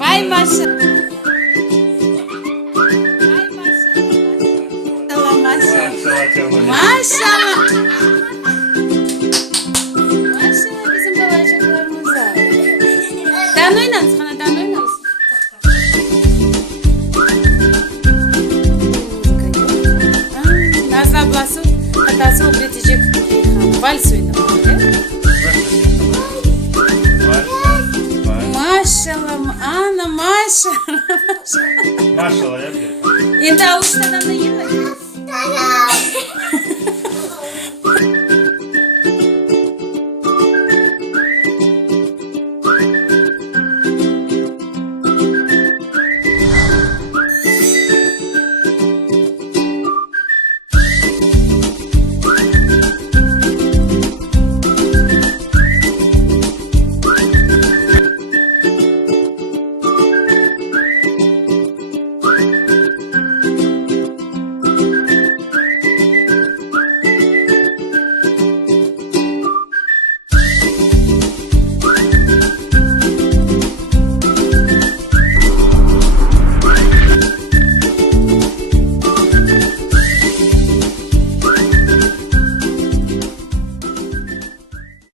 Vay maşallah. Maşallah. Maşallah. Maşallah bizim balacıklarımız var. Dan oynarız, bana dan oynarız. Nazlı ablası hatası öğretecek. Vals oynamalı. Maşallah, ana maşallah. Maşallah yapıyor. Endi avuçlardan da yeme.